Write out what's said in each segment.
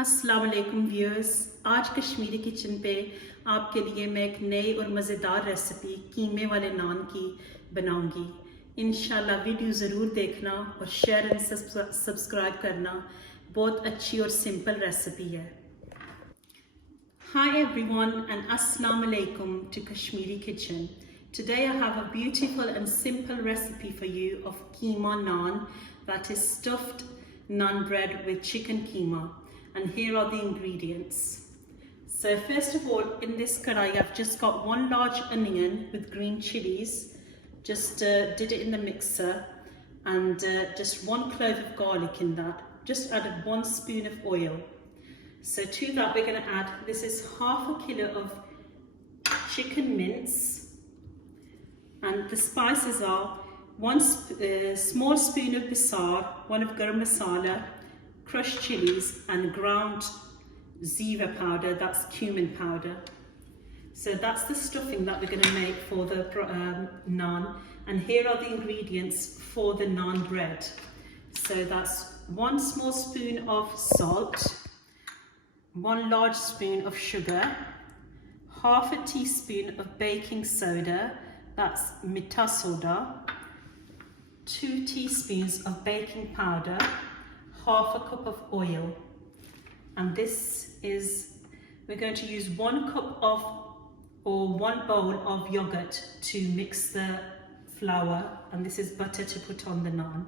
अस्सलाम वालेकुम व्यूअर्स, आज कश्मीरी किचन पे आपके लिए मैं एक नई और मज़ेदार रेसिपी कीमे वाले नान की बनाऊंगी। इंशाल्लाह वीडियो ज़रूर देखना और शेयर एंड सब्सक्राइब करना। बहुत अच्छी और सिंपल रेसिपी है। Hi everyone and Assalamu alaikum to Kashmiri kitchen. Today I have a beautiful and simple recipe for you of keema naan, that is stuffed naan bread with chicken keema. And here are the ingredients. So first of all, in this kadai I've just got one large onion with green chilies. Just did it in the mixer, and just one clove of garlic in that. Just added 1 spoon of oil. So to that we're going to add, this is half a kilo of chicken mince, and the spices are one small spoon of basar, 1 of garam masala, crushed chilies and ground zira powder, that's cumin powder. So that's the stuffing that we're going to make for the naan, and here are the ingredients for the naan bread. So that's 1 small spoon of salt, 1 large spoon of sugar, half a teaspoon of baking soda, that's mita soda, 2 teaspoons of baking powder, half a cup of oil, and this is, we're going to use 1 cup of or 1 bowl of yogurt to mix the flour, and this is butter to put on the naan.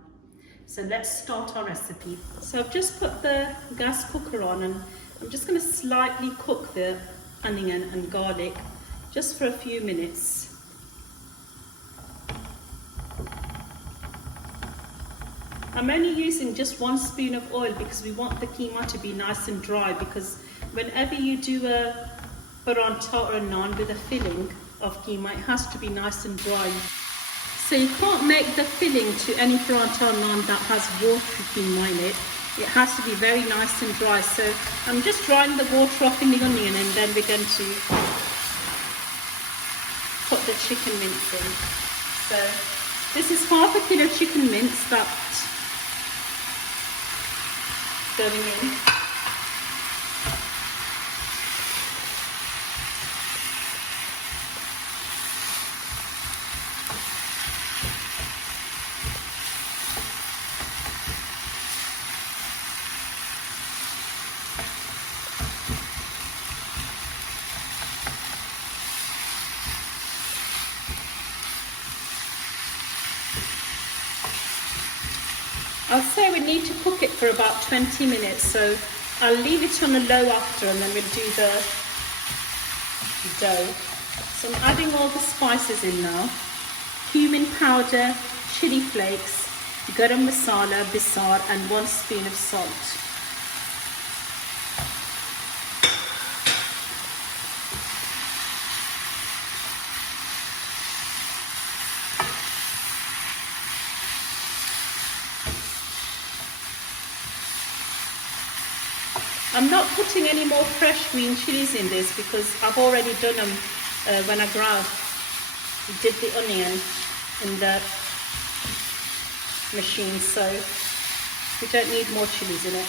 So let's start our recipe. So I've just put the gas cooker on, and I'm just going to slightly cook the onion and garlic just for a few minutes. I'm only using just 1 spoon of oil because we want the keema to be nice and dry, because whenever you do a paratha or a naan with a filling of keema, it has to be nice and dry. So you can't make the filling to any paratha or naan that has water keema in it. It has to be very nice and dry. So I'm just drying the water off in the onion, and then we're going to put the chicken mince in. So this is half a kilo chicken mince that's going in. I'll say we need to cook it for about 20 minutes, so I'll leave it on a low after, and then we'll do the dough. So I'm adding all the spices in now: cumin powder, chili flakes, garam masala, basar, and 1 spoon of salt. I'm not putting any more fresh green chilies in this because I've already done them when I did the onion in the machine, so we don't need more chilies in it.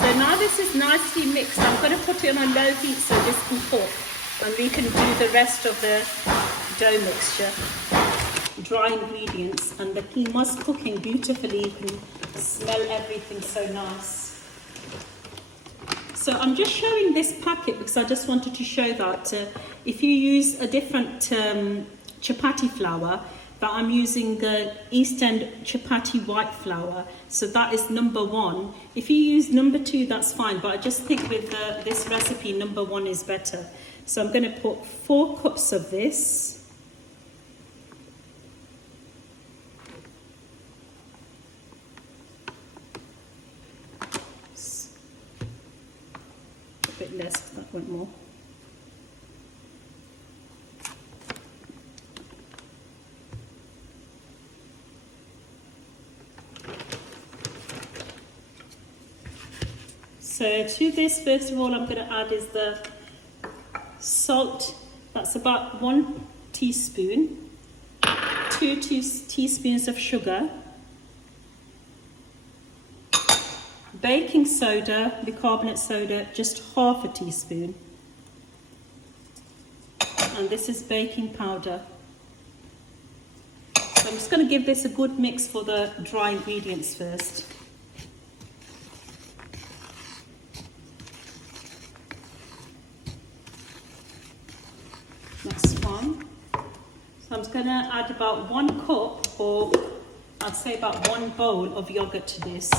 So now this is nicely mixed. I'm going to put it on a low heat so this can cook, and we can do the rest of the dough mixture, dry ingredients, and the keema's cooking beautifully. You can smell everything so nice. So I'm just showing this packet because I just wanted to show that if you use a different chapati flour, but I'm using the East End chapati white flour, so that is number 1. If you use number 2, that's fine, but I just think with this recipe, number 1 is better. So I'm going to put 4 cups of this. A bit less because that went more. So to this, first of all, I'm going to add is the salt. That's about 1 teaspoon, 2 teaspoons of sugar, baking soda, bicarbonate soda, just half a teaspoon, and this is baking powder. So I'm just going to give this a good mix for the dry ingredients first. Next one. So I'm just going to add about 1 cup, or I'd say about 1 bowl of yogurt to this.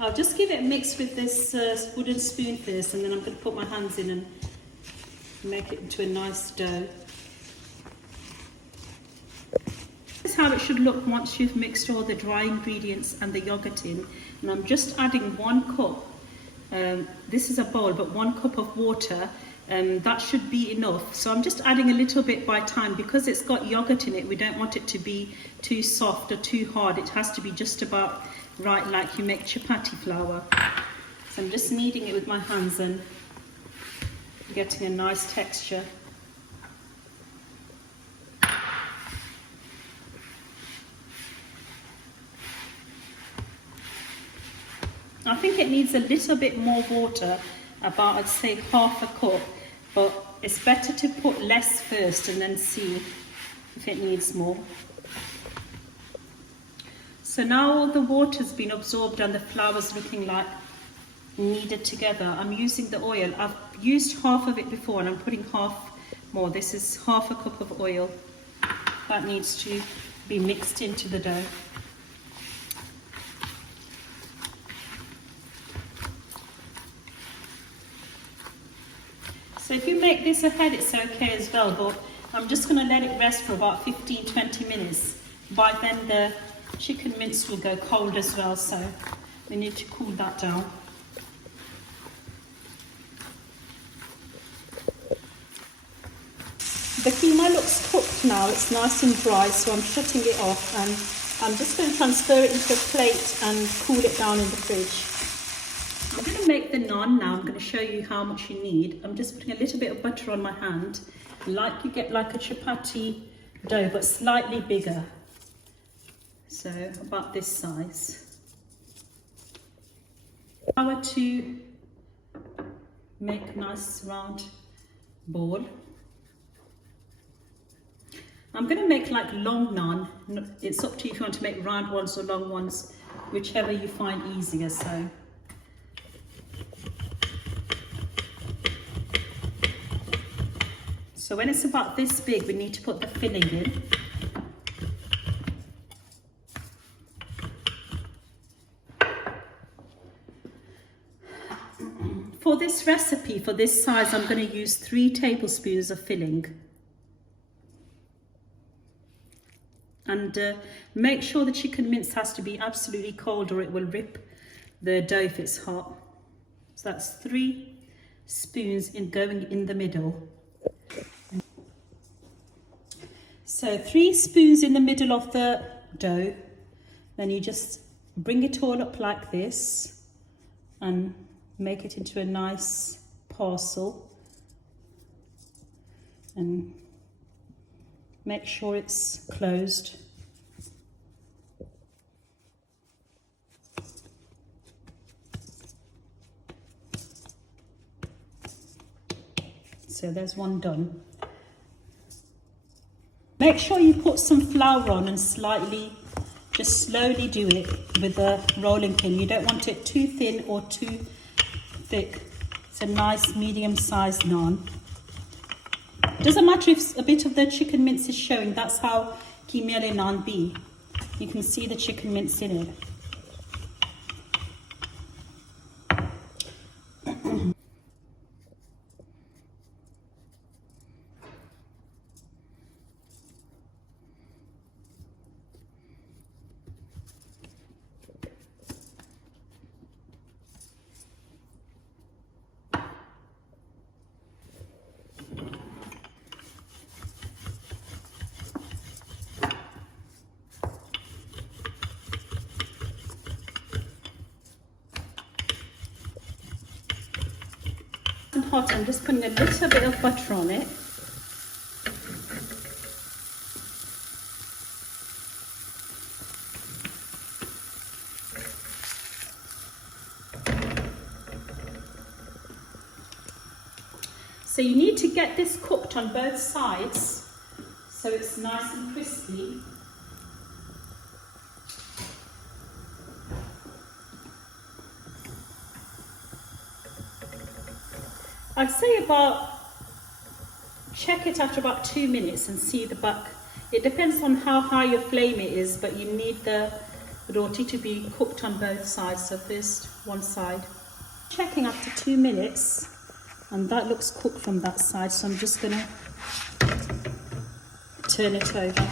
I'll just give it a mix with this wooden spoon first, and then I'm going to put my hands in and make it into a nice dough. This is how it should look once you've mixed all the dry ingredients and the yogurt in. And I'm just adding 1 cup. This is a bowl, but 1 cup of water. That should be enough. So I'm just adding a little bit by time because it's got yogurt in it. We don't want it to be too soft or too hard. It has to be just about right, like you make chapati flour. So I'm just kneading it with my hands and getting a nice texture. I think it needs a little bit more water, about I'd say half a cup, but it's better to put less first and then see if it needs more. So now all the water's been absorbed and the flour's looking like kneaded together. I'm using the oil. I've used half of it before and I'm putting half more. This is half a cup of oil that needs to be mixed into the dough. So if you make this ahead, it's okay as well, but I'm just going to let it rest for about 15-20 minutes. By then the chicken mince will go cold as well, so we need to cool that down. The keema looks cooked now, it's nice and dry, so I'm shutting it off and I'm just going to transfer it into a plate and cool it down in the fridge. I'm going to make the naan now. I'm going to show you how much you need. I'm just putting a little bit of butter on my hand, like you get like a chapati dough, but slightly bigger. So about this size. Flour to make a nice round ball. I'm going to make like long naan. It's up to you if you want to make round ones or long ones, whichever you find easier. So when it's about this big, we need to put the filling in. For this recipe, for this size, I'm going to use 3 tablespoons of filling. And make sure the chicken mince has to be absolutely cold or it will rip the dough if it's hot. So that's 3 spoons going in the middle. So 3 spoons in the middle of the dough. Then you just bring it all up like this and make it into a nice parcel. And make sure it's closed. So there's one done. Make sure you put some flour on and just slowly do it with a rolling pin. You don't want it too thin or too thick. It's a nice medium-sized naan. Doesn't matter if a bit of the chicken mince is showing. That's how keemi wale naan be. You can see the chicken mince in it. hot, I'm just putting a little bit of butter on it. So you need to get this cooked on both sides so it's nice and crispy. I'd say check it after about 2 minutes and see the buck. It depends on how high your flame it is, but you need the roti to be cooked on both sides. So first one side. Checking after 2 minutes, and that looks cooked from that side, so I'm just gonna turn it over.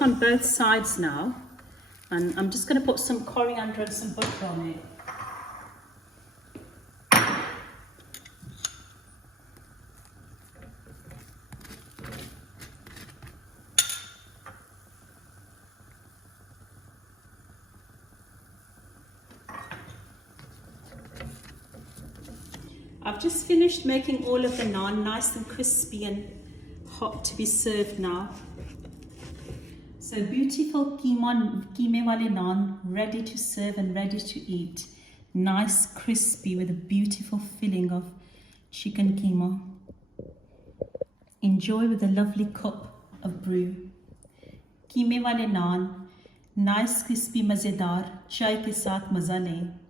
On both sides now, and I'm just going to put some coriander and some butter on it. I've just finished making all of the naan nice and crispy and hot to be served now. So beautiful keeme wale naan, ready to serve and ready to eat. Nice crispy with a beautiful filling of chicken keema. Enjoy with a lovely cup of brew. Keeme wale naan, nice crispy mazedar, chai ke saath maza lein.